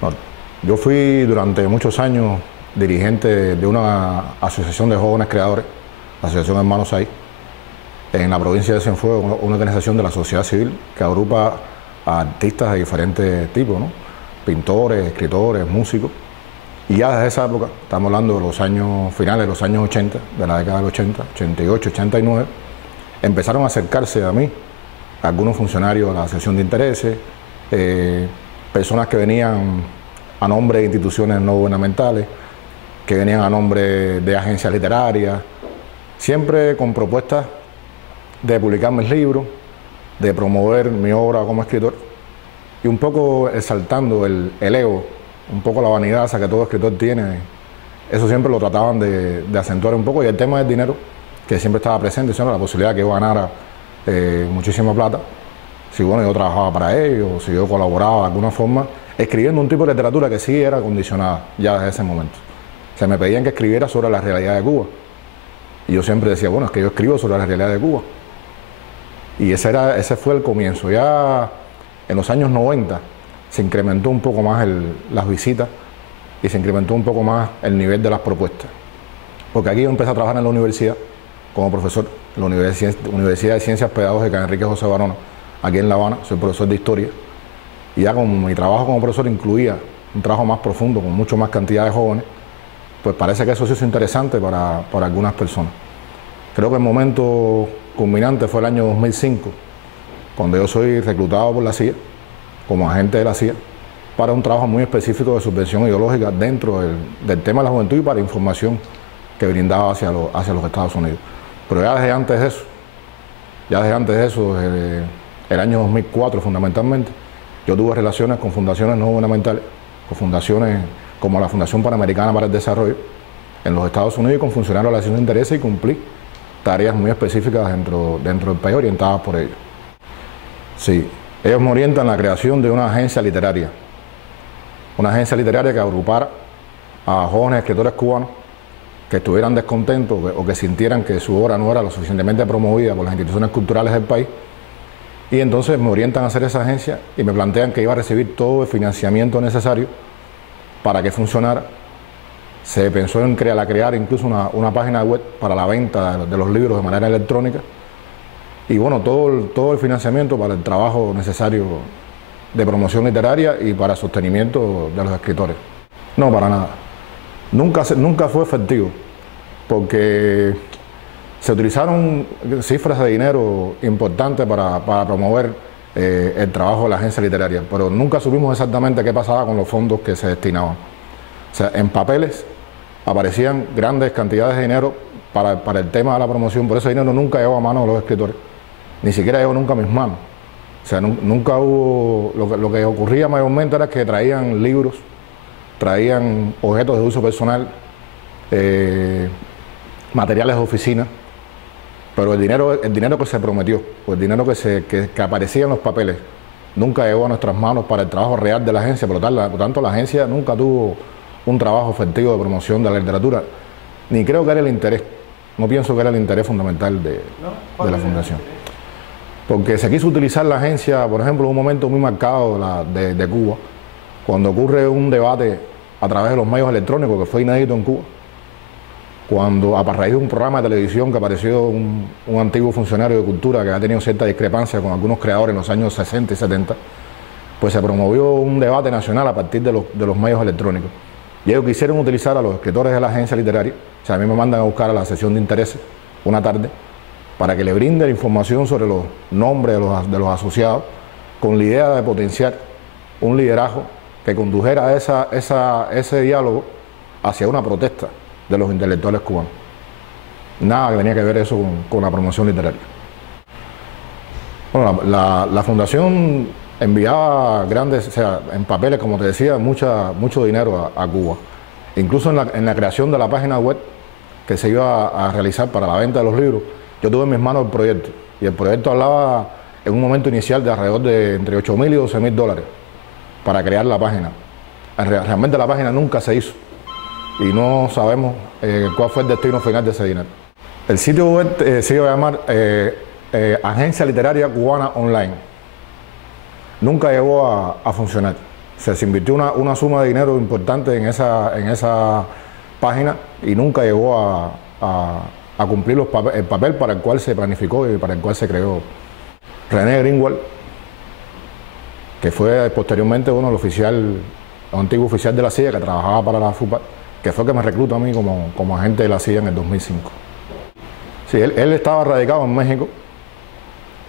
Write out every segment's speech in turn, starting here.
No, yo fui durante muchos años dirigente de una asociación de jóvenes creadores, la Asociación Hermanos Ahí, en la provincia de Cienfuegos, una organización de la sociedad civil que agrupa a artistas de diferentes tipos, ¿no? Pintores, escritores, músicos. Y ya desde esa época, estamos hablando de los años finales, de los años 80, de la década del 80, 88, 89, empezaron a acercarse a mí algunos funcionarios de la Asociación de Intereses, personas que venían a nombre de instituciones no gubernamentales, que venían a nombre de agencias literarias, siempre con propuestas de publicar mis libros, de promover mi obra como escritor y un poco exaltando el ego, un poco la vanidad esa que todo escritor tiene. Eso siempre lo trataban de acentuar un poco, y el tema del dinero, que siempre estaba presente, sino la posibilidad de que yo ganara muchísima plata, si bueno, yo trabajaba para ellos, si yo colaboraba de alguna forma, escribiendo un tipo de literatura que sí era condicionada ya desde ese momento. Se me pedían que escribiera sobre la realidad de Cuba. Y yo siempre decía, bueno, es que yo escribo sobre la realidad de Cuba. Y ese fue el comienzo. Ya en los años 90 se incrementó un poco más las visitas y se incrementó un poco más el nivel de las propuestas. Porque aquí yo empecé a trabajar en la universidad como profesor, en la Universidad de Ciencias Pedagógicas Enrique José Barona, aquí en La Habana. Soy profesor de historia. Y ya con mi trabajo como profesor incluía un trabajo más profundo, con mucho más cantidad de jóvenes, pues parece que eso sí es interesante para algunas personas. Creo que el momento culminante fue el año 2005, cuando yo soy reclutado por la CIA, como agente de la CIA, para un trabajo muy específico de subvención ideológica dentro del tema de la juventud y para información que brindaba hacia los Estados Unidos. Pero ya desde antes de eso, desde el año 2004 fundamentalmente, yo tuve relaciones con fundaciones no gubernamentales, con fundaciones como la Fundación Panamericana para el Desarrollo en los Estados Unidos, y con funcionarios de la Asociación de Intereses, y cumplí tareas muy específicas dentro del país orientadas por ellos. Sí, ellos me orientan en la creación de una agencia literaria que agrupara a jóvenes escritores cubanos que estuvieran descontentos o que sintieran que su obra no era lo suficientemente promovida por las instituciones culturales del país. Y entonces me orientan a hacer esa agencia y me plantean que iba a recibir todo el financiamiento necesario para que funcionara. Se pensó en crear incluso una página web para la venta de los libros de manera electrónica. Y bueno, todo el financiamiento para el trabajo necesario de promoción literaria y para sostenimiento de los escritores. No, para nada. Nunca fue efectivo, porque se utilizaron cifras de dinero importantes para promover el trabajo de la agencia literaria, pero nunca supimos exactamente qué pasaba con los fondos que se destinaban. O sea, en papeles aparecían grandes cantidades de dinero para el tema de la promoción, pero ese dinero nunca llegó a manos de los escritores, ni siquiera llegó nunca a mis manos. O sea, nunca hubo, lo que ocurría mayormente era que traían libros, traían objetos de uso personal, materiales de oficina, pero el dinero que se prometió, o el dinero que aparecía en los papeles, nunca llegó a nuestras manos para el trabajo real de la agencia. Por lo tanto, la agencia nunca tuvo un trabajo efectivo de promoción de la literatura, ni creo que era el interés. No pienso que era el interés fundamental de la fundación. Porque se quiso utilizar la agencia, por ejemplo, en un momento muy marcado de Cuba, cuando ocurre un debate a través de los medios electrónicos que fue inédito en Cuba, cuando a raíz de un programa de televisión que apareció un antiguo funcionario de cultura que ha tenido cierta discrepancia con algunos creadores en los años 60 y 70, pues se promovió un debate nacional a partir de los medios electrónicos. Y ellos quisieron utilizar a los escritores de la agencia literaria. O sea, a mí me mandan a buscar a la sección de intereses una tarde para que le brinde la información sobre los nombres de los asociados, con la idea de potenciar un liderazgo que condujera ese diálogo hacia una protesta de los intelectuales cubanos. Nada que tenía que ver eso con la promoción literaria. Bueno, la fundación enviaba grandes, o sea, en papeles, como te decía, mucho dinero a Cuba. Incluso en la creación de la página web que se iba a realizar para la venta de los libros, yo tuve en mis manos el proyecto, y el proyecto hablaba en un momento inicial de alrededor de entre $8,000 y $12,000 para crear la página. Realmente la página nunca se hizo y no sabemos cuál fue el destino final de ese dinero. El sitio web se iba a llamar Agencia Literaria Cubana Online. Nunca llegó a funcionar. Se invirtió una suma de dinero importante en esa página y nunca llegó a cumplir el papel para el cual se planificó y para el cual se creó. René Greenwald, que fue posteriormente el antiguo oficial de la CIA que trabajaba para la FUPAC, que fue el que me reclutó a mí como agente de la CIA en el 2005. Sí, él estaba radicado en México,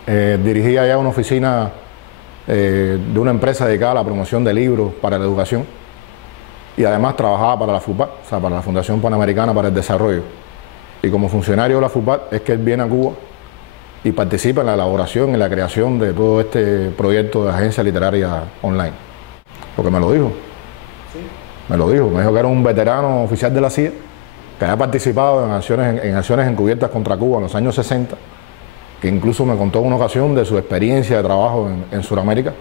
dirigía ya una oficina de una empresa dedicada a la promoción de libros para la educación y además trabajaba para la FUPAC, o sea, para la Fundación Panamericana para el Desarrollo. Y como funcionario de la FUPAC es que él viene a Cuba y participa en la elaboración y la creación de todo este proyecto de agencia literaria online. Porque me lo dijo. ¿Sí? Me dijo que era un veterano oficial de la CIA que había participado en acciones encubiertas contra Cuba en los años 60, que incluso me contó en una ocasión de su experiencia de trabajo en Sudamérica,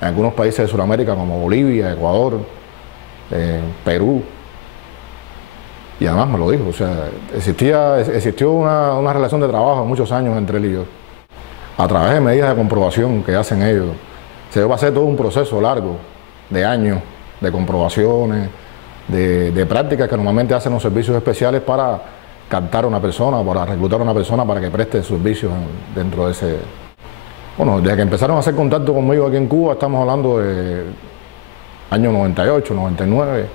en algunos países de Sudamérica como Bolivia, Ecuador, Perú. Y además me lo dijo, o sea, existió una relación de trabajo de muchos años entre él y yo. A través de medidas de comprobación que hacen ellos, se va a hacer todo un proceso largo de años, de comprobaciones, de prácticas que normalmente hacen los servicios especiales para captar a una persona, para reclutar a una persona para que preste servicios dentro de ese... Bueno, desde que empezaron a hacer contacto conmigo aquí en Cuba, estamos hablando de año 98, 99,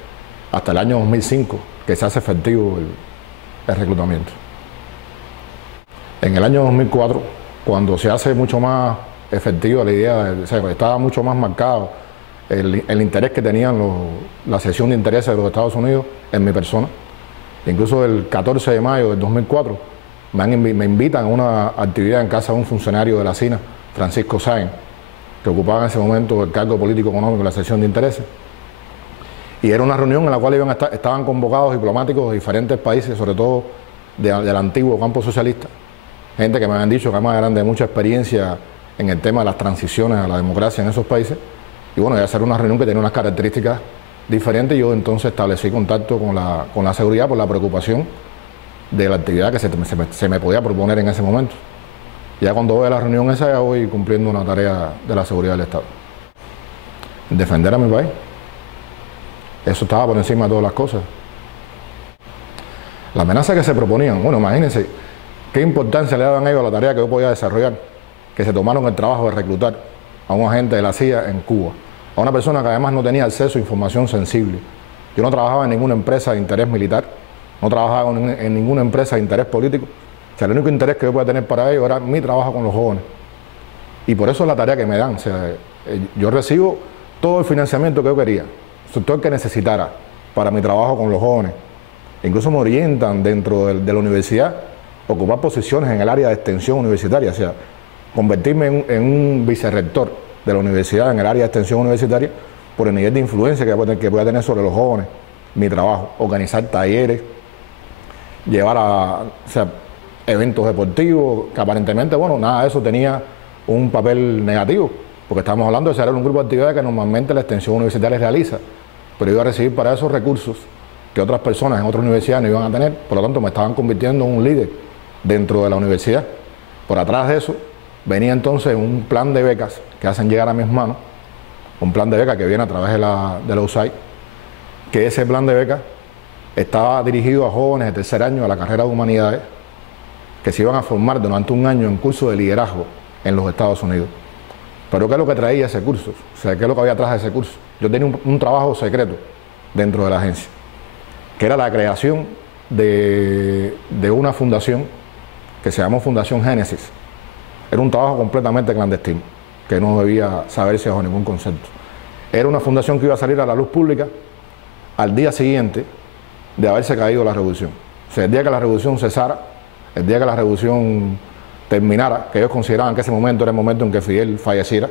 hasta el año 2005, que se hace efectivo el reclutamiento. En el año 2004, cuando se hace mucho más efectiva la idea, o sea, estaba mucho más marcado el interés que tenían la sección de intereses de los Estados Unidos en mi persona. Incluso el 14 de mayo del 2004 me invitan a una actividad en casa de un funcionario de la CINA, Francisco Sáenz, que ocupaba en ese momento el cargo político económico de la sección de intereses. Y era una reunión en la cual estaban convocados diplomáticos de diferentes países, sobre todo del antiguo campo socialista, gente que me habían dicho que además eran de mucha experiencia en el tema de las transiciones a la democracia en esos países. Y bueno, iba a ser una reunión que tenía unas características diferentes y yo entonces establecí contacto con la seguridad por la preocupación de la actividad que se me podía proponer en ese momento. Ya cuando voy a la reunión esa ya voy cumpliendo una tarea de la seguridad del Estado. Defender a mi país. Eso estaba por encima de todas las cosas. La amenaza que se proponían, bueno, imagínense qué importancia le daban ellos a la tarea que yo podía desarrollar, que se tomaron el trabajo de reclutar a un agente de la CIA en Cuba, a una persona que además no tenía acceso a información sensible. Yo no trabajaba en ninguna empresa de interés militar, no trabajaba en ninguna empresa de interés político. O sea, el único interés que yo podía tener para ellos era mi trabajo con los jóvenes. Y por eso es la tarea que me dan. O sea, yo recibo todo el financiamiento que yo quería, todo el que necesitara para mi trabajo con los jóvenes. Incluso me orientan dentro de la universidad a ocupar posiciones en el área de extensión universitaria, o sea, convertirme en un vicerrector de la universidad en el área de extensión universitaria por el nivel de influencia que pueda tener sobre los jóvenes, mi trabajo, organizar talleres, llevar o sea, eventos deportivos, que aparentemente, bueno, nada de eso tenía un papel negativo, porque estamos hablando de ser un grupo de actividades que normalmente la extensión universitaria realiza, pero iba a recibir para esos recursos que otras personas en otras universidades no iban a tener, por lo tanto me estaban convirtiendo en un líder dentro de la universidad. Por atrás de eso venía entonces un plan de becas que hacen llegar a mis manos, un plan de becas que viene a través de la USAID, que ese plan de becas estaba dirigido a jóvenes de tercer año de la carrera de Humanidades que se iban a formar durante un año en curso de liderazgo en los Estados Unidos. Pero ¿qué es lo que traía ese curso? O sea, ¿qué es lo que había atrás de ese curso? Yo tenía un trabajo secreto dentro de la agencia, que era la creación de una fundación que se llamó Fundación Génesis. Era un trabajo completamente clandestino, que no debía saberse bajo ningún concepto. Era una fundación que iba a salir a la luz pública al día siguiente de haberse caído la revolución. O sea, el día que la revolución cesara, el día que la revolución terminara, que ellos consideraban que ese momento era el momento en que Fidel falleciera,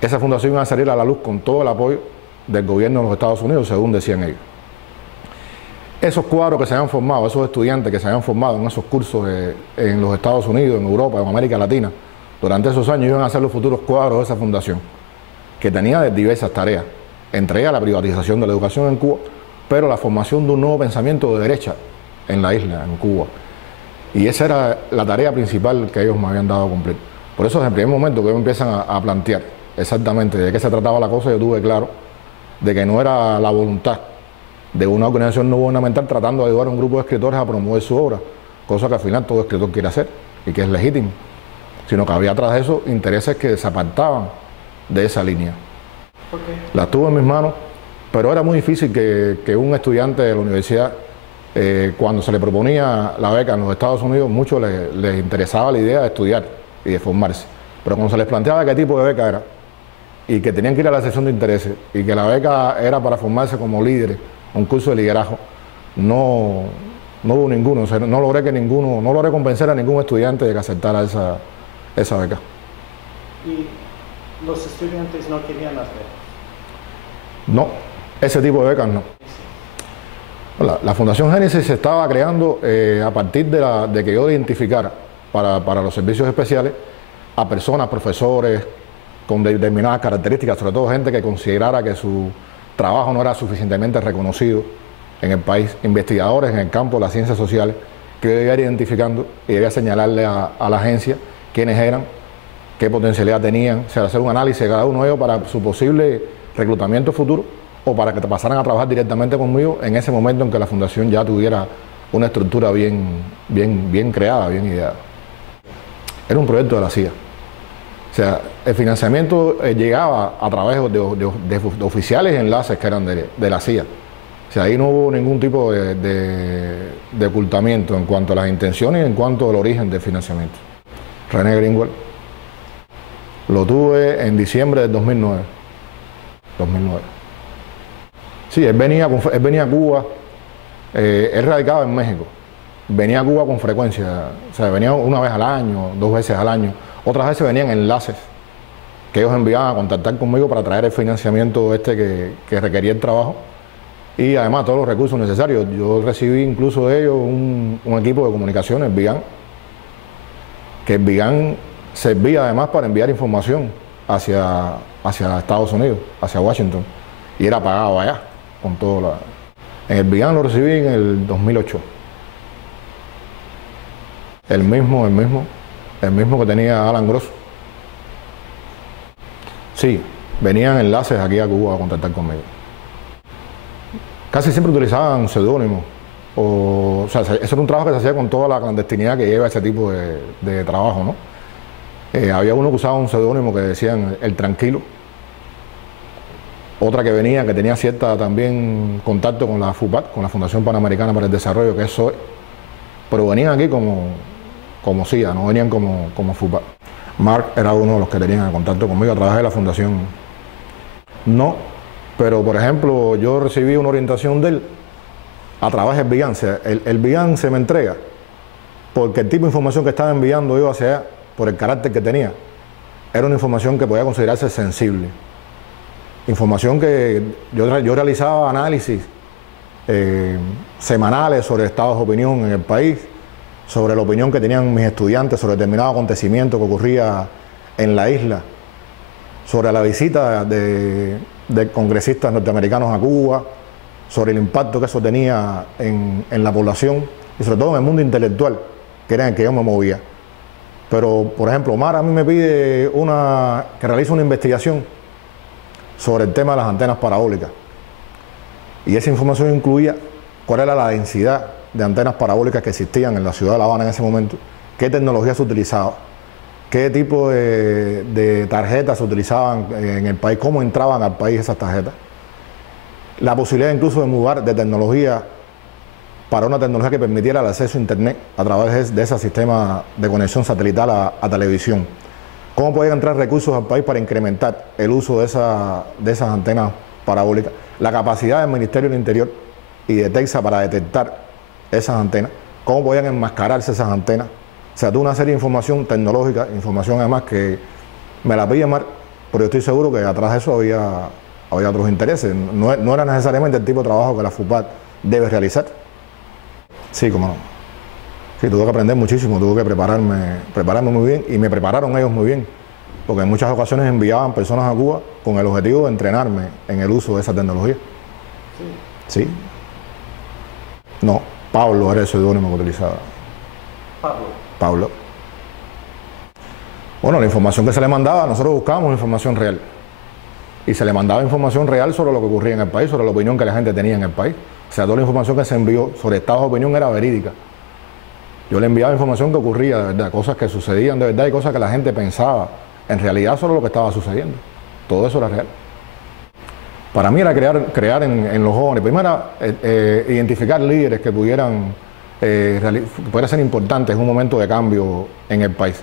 esa fundación iba a salir a la luz con todo el apoyo del gobierno de los Estados Unidos, según decían ellos. Esos cuadros que se habían formado, esos estudiantes que se habían formado en esos cursos en los Estados Unidos, en Europa, en América Latina, durante esos años iban a ser los futuros cuadros de esa fundación, que tenía diversas tareas, entre ellas la privatización de la educación en Cuba, pero la formación de un nuevo pensamiento de derecha en la isla, en Cuba. Y esa era la tarea principal que ellos me habían dado a cumplir. Por eso desde el primer momento que ellos empiezan a plantear exactamente de qué se trataba la cosa, yo tuve claro de que no era la voluntad de una organización no gubernamental tratando de ayudar a un grupo de escritores a promover su obra, cosa que al final todo escritor quiere hacer y que es legítimo, sino que había tras de eso intereses que se apartaban de esa línea. Okay. La tuve en mis manos, pero era muy difícil que un estudiante de la universidad, cuando se le proponía la beca en los Estados Unidos, mucho les interesaba la idea de estudiar y de formarse, pero cuando se les planteaba qué tipo de beca era y que tenían que ir a la sección de intereses y que la beca era para formarse como líderes, un curso de liderazgo, no hubo ninguno, o sea, no logré convencer a ningún estudiante de que aceptara esa beca. ¿Y los estudiantes no querían las becas? No, ese tipo de becas no. La Fundación Génesis se estaba creando a partir de que yo identificara para los servicios especiales a personas, profesores con determinadas características, sobre todo gente que considerara que su trabajo no era suficientemente reconocido en el país, investigadores en el campo de las ciencias sociales, que yo debía ir identificando y debía señalarle a la agencia quiénes eran, qué potencialidad tenían, o sea, hacer un análisis de cada uno de ellos para su posible reclutamiento futuro o para que pasaran a trabajar directamente conmigo en ese momento en que la fundación ya tuviera una estructura bien creada, bien ideada. Era un proyecto de la CIA. O sea, el financiamiento llegaba a través de oficiales y enlaces que eran de la CIA. O sea, ahí no hubo ningún tipo de ocultamiento en cuanto a las intenciones y en cuanto al origen del financiamiento. René Greenwald lo tuve en diciembre del 2009. Sí, él venía a Cuba, él radicaba en México, venía a Cuba con frecuencia, o sea, venía una vez al año, 2 veces al año, otras veces venían enlaces que ellos enviaban a contactar conmigo para traer el financiamiento que requería el trabajo y además todos los recursos necesarios. Yo recibí incluso de ellos un equipo de comunicaciones, Vigan, que el Vigan servía además para enviar información hacia Estados Unidos, hacia Washington, y era pagado allá con todo En el Vigan lo recibí en el 2008. El mismo que tenía Alan Gross. Sí, venían enlaces aquí a Cuba a contactar conmigo. Casi siempre utilizaban seudónimos. O sea, eso era un trabajo que se hacía con toda la clandestinidad que lleva ese tipo de trabajo, ¿no? Había uno que usaba un seudónimo que decían El Tranquilo. Otra que venía, que tenía cierta también contacto con la FUPAD, con la Fundación Panamericana para el Desarrollo, que es SOE, pero venían aquí como CIA, no venían como FUPAD. Mark era uno de los que tenían contacto conmigo a través de la fundación. No, pero por ejemplo, yo recibí una orientación de él a través del Vigan. El Vigan se me entrega porque el tipo de información que estaba enviando yo hacia allá, por el carácter que tenía, era una información que podía considerarse sensible. Información que yo realizaba análisis semanales sobre estados de opinión en el país, sobre la opinión que tenían mis estudiantes sobre determinado acontecimiento que ocurría en la isla, sobre la visita de congresistas norteamericanos a Cuba, sobre el impacto que eso tenía en la población y sobre todo en el mundo intelectual, que era en el que yo me movía. Pero, por ejemplo, Omar a mí me pide que realice una investigación sobre el tema de las antenas parabólicas. Y esa información incluía cuál era la densidad de antenas parabólicas que existían en la ciudad de La Habana en ese momento, qué tecnología se utilizaba, qué tipo de tarjetas se utilizaban en el país, cómo entraban al país esas tarjetas. La posibilidad incluso de mudar de tecnología para una tecnología que permitiera el acceso a Internet a través de ese sistema de conexión satelital a televisión. Cómo podían entrar recursos al país para incrementar el uso de esas antenas parabólicas. La capacidad del Ministerio del Interior y de Texas para detectar esas antenas. Cómo podían enmascararse esas antenas. O sea, toda una serie de información tecnológica, información además que me la pide Mar, pero yo estoy seguro que atrás de eso había otros intereses. No era necesariamente el tipo de trabajo que la FUPAD debe realizar. Sí, cómo no. Sí, tuve que aprender muchísimo, tuve que prepararme muy bien y me prepararon ellos muy bien, porque en muchas ocasiones enviaban personas a Cuba con el objetivo de entrenarme en el uso de esa tecnología. Sí. Sí. No, Pablo era el seudónimo que utilizaba. Pablo. Pablo. Bueno, la información que se le mandaba, nosotros buscábamos información real. Y se le mandaba información real sobre lo que ocurría en el país, sobre la opinión que la gente tenía en el país. O sea, toda la información que se envió sobre estados de opinión era verídica. Yo le enviaba información que ocurría de verdad, cosas que sucedían de verdad y cosas que la gente pensaba en realidad sobre lo que estaba sucediendo. Todo eso era real. Para mí era crear en los jóvenes, primero identificar líderes que pudieran ser importantes en un momento de cambio en el país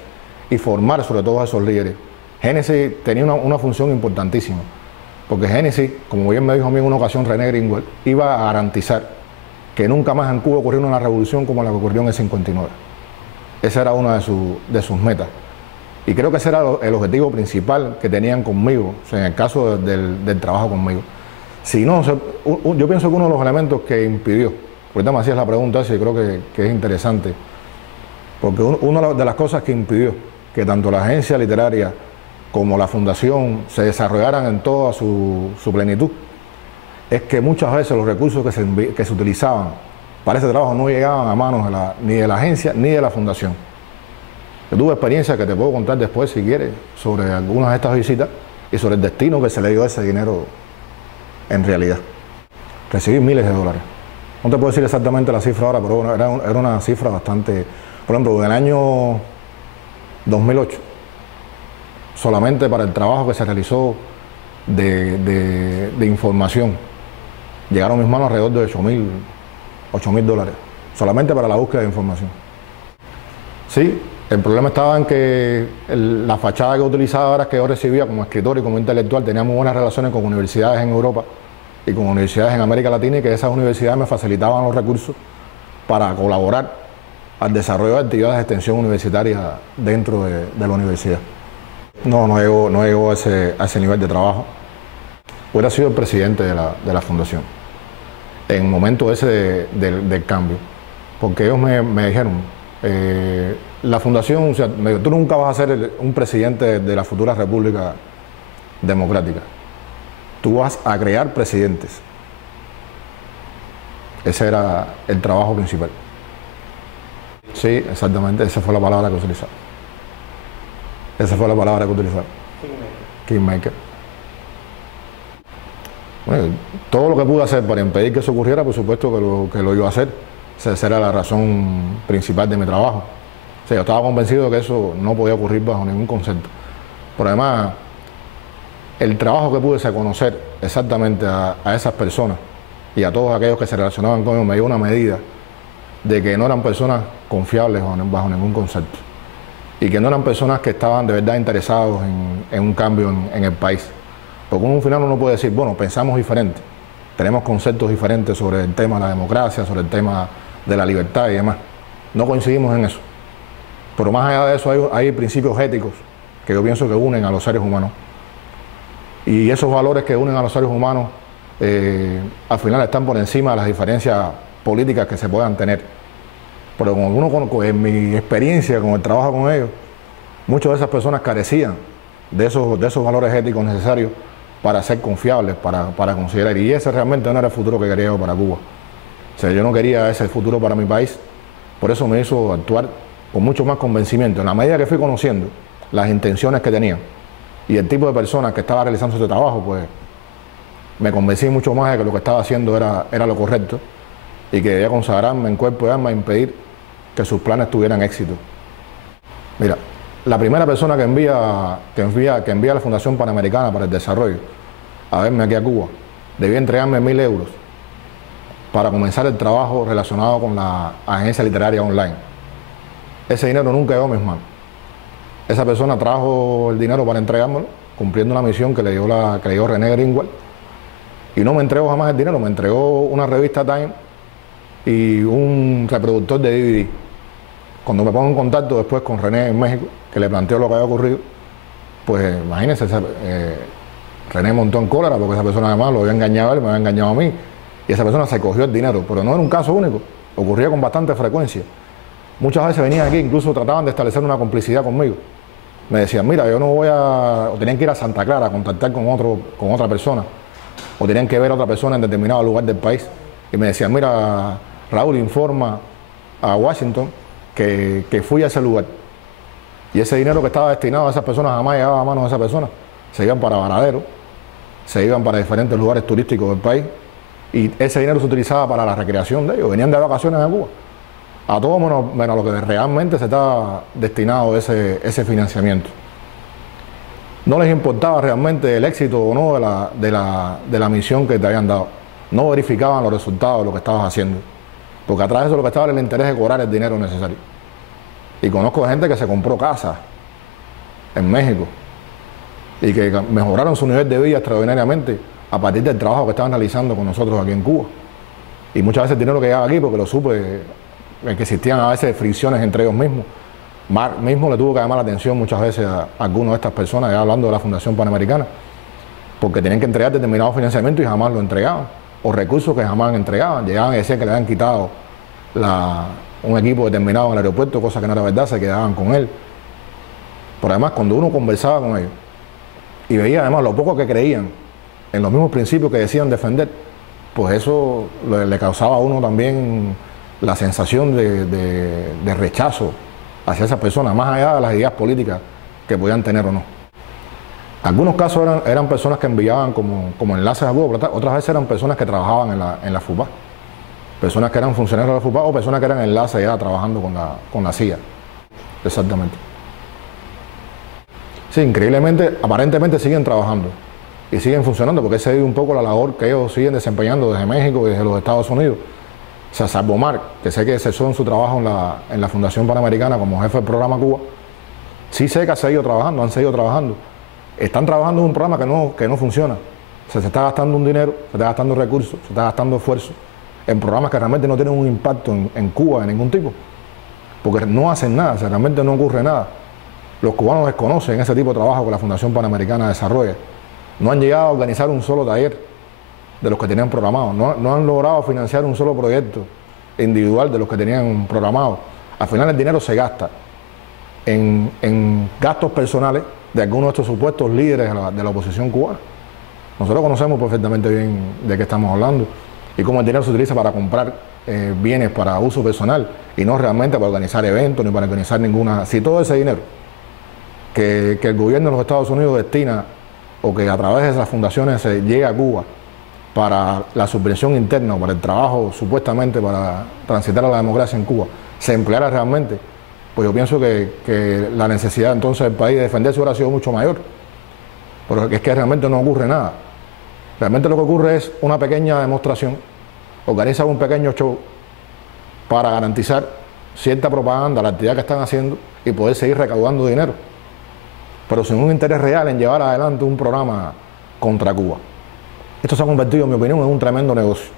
y formar sobre todo a esos líderes. Génesis tenía una función importantísima, porque Génesis, como bien me dijo a mí en una ocasión René Greenwald, iba a garantizar que nunca más en Cuba ocurriera una revolución como la que ocurrió en el 59. Esa era una de sus metas. Y creo que ese era el objetivo principal que tenían conmigo, o sea, en el caso del trabajo conmigo. Si no, yo pienso que uno de los elementos que impidió, ahorita me hacías la pregunta esa y creo que es interesante, porque una de las cosas que impidió que tanto la agencia literaria como la fundación se desarrollaran en toda su plenitud, es que muchas veces los recursos que se utilizaban para ese trabajo no llegaban a manos ni de la agencia ni de la fundación. Yo tuve experiencias que te puedo contar después si quieres sobre algunas de estas visitas y sobre el destino que se le dio a ese dinero en realidad. Recibí miles de dólares. No te puedo decir exactamente la cifra ahora, pero bueno, era una cifra bastante... Por ejemplo, del año 2008, solamente para el trabajo que se realizó de información, llegaron a mis manos alrededor de $8.000 dólares, solamente para la búsqueda de información. Sí, el problema estaba en que la fachada que utilizaba era que yo recibía como escritor y como intelectual, tenía muy buenas relaciones con universidades en Europa y con universidades en América Latina, y que esas universidades me facilitaban los recursos para colaborar al desarrollo de actividades de extensión universitaria dentro de la universidad. No llegó a ese nivel de trabajo. Hubiera sido el presidente de la fundación en el momento ese del cambio, porque ellos me dijeron, la fundación, o sea, tú nunca vas a ser un presidente de la futura República Democrática, tú vas a crear presidentes. Ese era el trabajo principal. Sí, exactamente, esa fue la palabra que utilizaron. Esa fue la palabra que utilizaron. Kingmaker. Bueno, todo lo que pude hacer para impedir que eso ocurriera, por supuesto que lo iba a hacer. Esa era la razón principal de mi trabajo. O sea, yo estaba convencido de que eso no podía ocurrir bajo ningún concepto. Pero además, el trabajo que pude conocer exactamente a esas personas y a todos aquellos que se relacionaban con ellos me dio una medida de que no eran personas confiables bajo ningún concepto y que no eran personas que estaban de verdad interesados en un cambio en el país. Porque en un final uno puede decir, bueno, pensamos diferente, tenemos conceptos diferentes sobre el tema de la democracia, sobre el tema de la libertad y demás. No coincidimos en eso. Pero más allá de eso hay principios éticos que yo pienso que unen a los seres humanos. Y esos valores que unen a los seres humanos al final están por encima de las diferencias políticas que se puedan tener. Pero en mi experiencia con el trabajo con ellos, muchas de esas personas carecían de esos valores éticos necesarios para ser confiables, para considerar. Y ese realmente no era el futuro que quería yo para Cuba. O sea, yo no quería ese futuro para mi país. Por eso me hizo actuar con mucho más convencimiento. En la medida que fui conociendo las intenciones que tenían y el tipo de personas que estaba realizando este trabajo, pues me convencí mucho más de que lo que estaba haciendo era lo correcto y que debía consagrarme en cuerpo y alma e impedir que sus planes tuvieran éxito. Mira, la primera persona que envía a la Fundación Panamericana para el Desarrollo a verme aquí a Cuba, debía entregarme 1.000 euros para comenzar el trabajo relacionado con la agencia literaria online. Ese dinero nunca llegó a mis manos. Esa persona trajo el dinero para entregármelo, cumpliendo una misión que le dio René Greenwald, y no me entregó jamás el dinero, me entregó una revista Time y un reproductor de DVD. Cuando me pongo en contacto después con René en México, que le planteó lo que había ocurrido, pues imagínense, René montó en cólera porque esa persona además lo había engañado a él, me había engañado a mí, y esa persona se cogió el dinero, pero no era un caso único, ocurría con bastante frecuencia. Muchas veces venían aquí, incluso trataban de establecer una complicidad conmigo. Me decían, mira, yo no voy a... o tenían que ir a Santa Clara a contactar con otra persona, o tenían que ver a otra persona en determinado lugar del país, y me decían, mira, Raúl, informa a Washington que fui a ese lugar. Y ese dinero que estaba destinado a esas personas jamás llegaba a manos de esas personas. Se iban para Varadero, se iban para diferentes lugares turísticos del país y ese dinero se utilizaba para la recreación de ellos. Venían de vacaciones a Cuba. A todo menos lo que realmente se estaba destinado ese financiamiento. No les importaba realmente el éxito o no de la misión que te habían dado. No verificaban los resultados de lo que estabas haciendo. Porque a través de eso lo que estaba era el interés de cobrar el dinero necesario. Y conozco gente que se compró casas en México y que mejoraron su nivel de vida extraordinariamente a partir del trabajo que estaban realizando con nosotros aquí en Cuba. Y muchas veces el dinero que llegaba aquí, porque lo supe, que existían a veces fricciones entre ellos mismos. Mark mismo le tuvo que llamar la atención muchas veces a algunas de estas personas, ya hablando de la Fundación Panamericana, porque tenían que entregar determinado financiamiento y jamás lo entregaban, o recursos que jamás entregaban. Llegaban y decían que le habían quitado un equipo determinado en el aeropuerto, cosa que no era verdad, se quedaban con él. Pero además, cuando uno conversaba con ellos y veía además lo poco que creían en los mismos principios que decían defender, pues eso le causaba a uno también la sensación de rechazo hacia esas personas, más allá de las ideas políticas que podían tener o no. Algunos casos eran personas que enviaban como enlaces a Cuba, pero otras veces eran personas que trabajaban en la FUPA, personas que eran funcionarios de la FUPA o personas que eran enlaces ya trabajando con la CIA. Exactamente. Sí, increíblemente, aparentemente siguen trabajando y siguen funcionando, porque esa es un poco la labor que ellos siguen desempeñando desde México y desde los Estados Unidos. O sea, salvo Mark, que sé que cesó en su trabajo en la Fundación Panamericana como jefe del programa Cuba, sí sé que han seguido trabajando. Están trabajando en un programa que no funciona. O sea, se está gastando un dinero, se está gastando recursos, se está gastando esfuerzo en programas que realmente no tienen un impacto en Cuba de ningún tipo, porque no hacen nada, o sea, realmente no ocurre nada. Los cubanos desconocen ese tipo de trabajo que la Fundación Panamericana desarrolla. No han llegado a organizar un solo taller de los que tenían programados, no han logrado financiar un solo proyecto individual de los que tenían programados. Al final el dinero se gasta en gastos personales de algunos de estos supuestos líderes de la oposición cubana. Nosotros conocemos perfectamente bien de qué estamos hablando y cómo el dinero se utiliza para comprar bienes para uso personal y no realmente para organizar eventos ni para organizar ninguna. Si todo ese dinero que el gobierno de los Estados Unidos destina o que a través de esas fundaciones se llega a Cuba para la subvención interna o para el trabajo supuestamente para transitar a la democracia en Cuba, se empleara realmente, pues yo pienso que la necesidad entonces del país de defenderse hubiera sido mucho mayor. Pero es que realmente no ocurre nada. Realmente lo que ocurre es una pequeña demostración, organizar un pequeño show para garantizar cierta propaganda, la actividad que están haciendo y poder seguir recaudando dinero, pero sin un interés real en llevar adelante un programa contra Cuba. Esto se ha convertido, en mi opinión, en un tremendo negocio.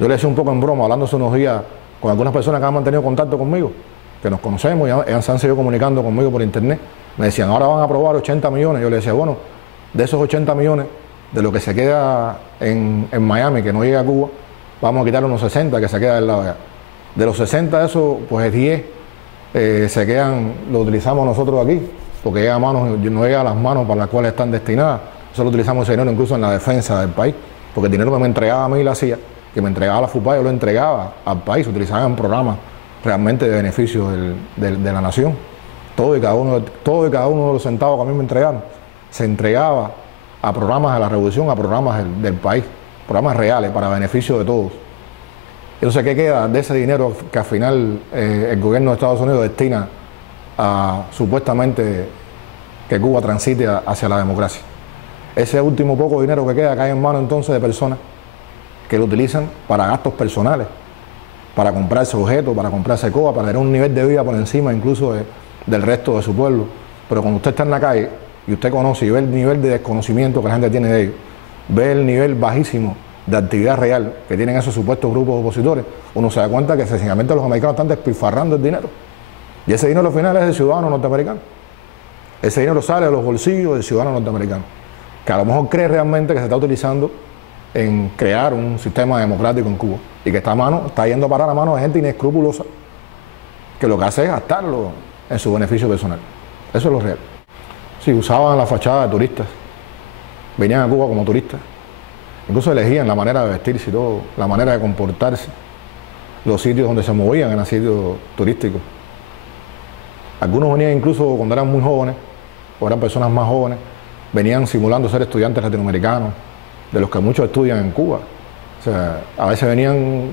Yo le decía un poco en broma, hablando hace unos días con algunas personas que han mantenido contacto conmigo, que nos conocemos y se han seguido comunicando conmigo por internet. Me decían, ahora van a aprobar 80 millones. Yo le decía, bueno, de esos 80 millones, de lo que se queda en Miami, que no llega a Cuba, vamos a quitar unos 60 que se queda del lado de allá. De los 60 de esos, pues 10 se quedan, lo utilizamos nosotros aquí, porque llega a manos, no llega a las manos para las cuales están destinadas. Nosotros utilizamos ese dinero incluso en la defensa del país, porque el dinero que me entregaba a mí la CIA, que me entregaba la FUPA, yo lo entregaba al país, se utilizaba en programas realmente de beneficio de la nación. Todo y cada uno de los centavos que a mí me entregaron, se entregaba a programas de la revolución, a programas del país, programas reales para beneficio de todos. Entonces, ¿qué queda de ese dinero que al final el gobierno de Estados Unidos destina a supuestamente que Cuba transite hacia la democracia? Ese último poco dinero que queda cae en manos entonces de personas que lo utilizan para gastos personales, para comprarse objetos, para comprarse cosas, para tener un nivel de vida por encima incluso del resto de su pueblo. Pero cuando usted está en la calle y usted conoce y ve el nivel de desconocimiento que la gente tiene de ellos, ve el nivel bajísimo de actividad real que tienen esos supuestos grupos opositores, uno se da cuenta que sencillamente los americanos están despilfarrando el dinero. Y ese dinero al final es del ciudadano norteamericano. Ese dinero sale de los bolsillos del ciudadano norteamericano, que a lo mejor cree realmente que se está utilizando en crear un sistema democrático en Cuba y que está yendo a parar a manos de gente inescrupulosa que lo que hace es gastarlo en su beneficio personal. Eso es lo real. Sí, usaban la fachada de turistas, venían a Cuba como turistas, incluso elegían la manera de vestirse y todo, la manera de comportarse, los sitios donde se movían eran sitios turísticos. Algunos venían incluso cuando eran muy jóvenes, o eran personas más jóvenes, venían simulando ser estudiantes latinoamericanos, de los que muchos estudian en Cuba. O sea, a veces venían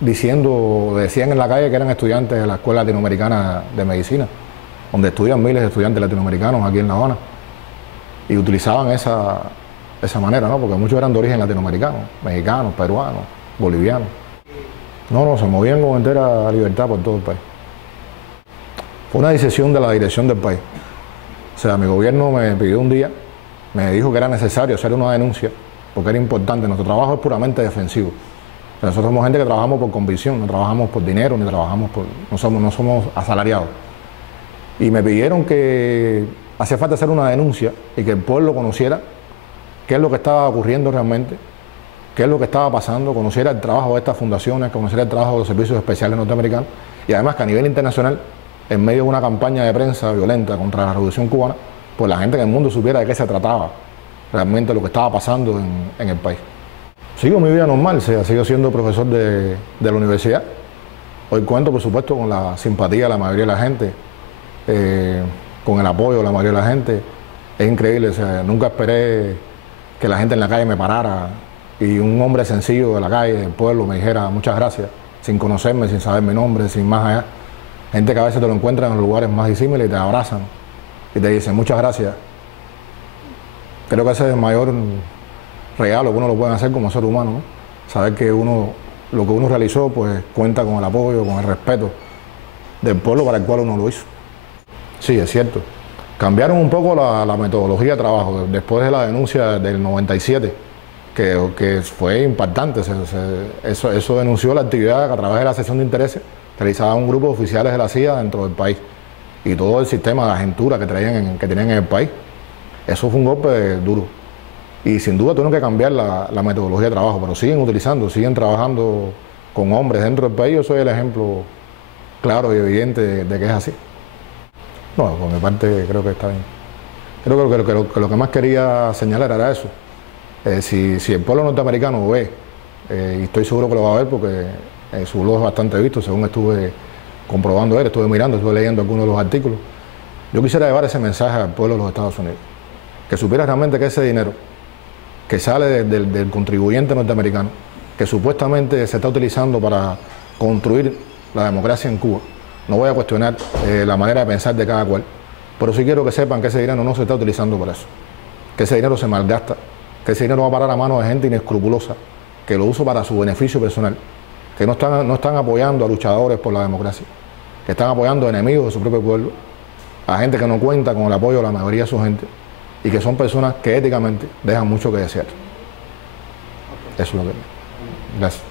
decían en la calle que eran estudiantes de la Escuela Latinoamericana de Medicina, donde estudian miles de estudiantes latinoamericanos aquí en La Habana. Y utilizaban esa manera, ¿no? Porque muchos eran de origen latinoamericano, mexicanos, peruanos, bolivianos. No, se movían con entera libertad por todo el país. Fue una decisión de la dirección del país. O sea, mi gobierno me pidió un día, me dijo que era necesario hacer una denuncia, porque era importante. Nuestro trabajo es puramente defensivo. O sea, nosotros somos gente que trabajamos por convicción, no trabajamos por dinero, ni trabajamos por... no somos asalariados. Y me pidieron que hacía falta hacer una denuncia y que el pueblo conociera qué es lo que estaba ocurriendo realmente, qué es lo que estaba pasando, conociera el trabajo de estas fundaciones, conociera el trabajo de los servicios especiales norteamericanos, y además que a nivel internacional, en medio de una campaña de prensa violenta contra la revolución cubana, pues la gente en el mundo supiera de qué se trataba realmente lo que estaba pasando en el país. Sigo mi vida normal, sigo siendo profesor de la universidad. Hoy cuento, por supuesto, con la simpatía de la mayoría de la gente, con el apoyo de la mayoría de la gente. Es increíble, o sea, nunca esperé que la gente en la calle me parara y un hombre sencillo de la calle, del pueblo, me dijera muchas gracias, sin conocerme, sin saber mi nombre, sin más allá. Gente que a veces te lo encuentran en los lugares más disímiles y te abrazan y te dicen muchas gracias. Creo que ese es el mayor regalo que uno lo puede hacer como ser humano, ¿no? Saber que lo que uno realizó pues cuenta con el apoyo, con el respeto del pueblo para el cual uno lo hizo. Sí, es cierto. Cambiaron un poco la metodología de trabajo después de la denuncia del 97, que fue impactante. Eso denunció la actividad que a través de la sección de intereses realizaba un grupo de oficiales de la CIA dentro del país y todo el sistema de agentura que tenían en el país. Eso fue un golpe duro y sin duda tuvieron que cambiar la metodología de trabajo, pero siguen trabajando con hombres dentro del país. Yo soy el ejemplo claro y evidente de que es así. No, por mi parte creo que está bien. Creo que lo que más quería señalar era eso. Si el pueblo norteamericano ve, y estoy seguro que lo va a ver porque su blog es bastante visto, según estuve comprobando estuve mirando, estuve leyendo algunos de los artículos. Yo quisiera llevar ese mensaje al pueblo de los Estados Unidos, que supiera realmente que ese dinero que sale del contribuyente norteamericano, que supuestamente se está utilizando para construir la democracia en Cuba. No voy a cuestionar la manera de pensar de cada cual, pero sí quiero que sepan que ese dinero no se está utilizando para eso, que ese dinero se malgasta, que ese dinero va a parar a manos de gente inescrupulosa, que lo usa para su beneficio personal, que no están apoyando a luchadores por la democracia, que están apoyando a enemigos de su propio pueblo, a gente que no cuenta con el apoyo de la mayoría de su gente y que son personas que éticamente dejan mucho que desear. Eso es lo que... Gracias.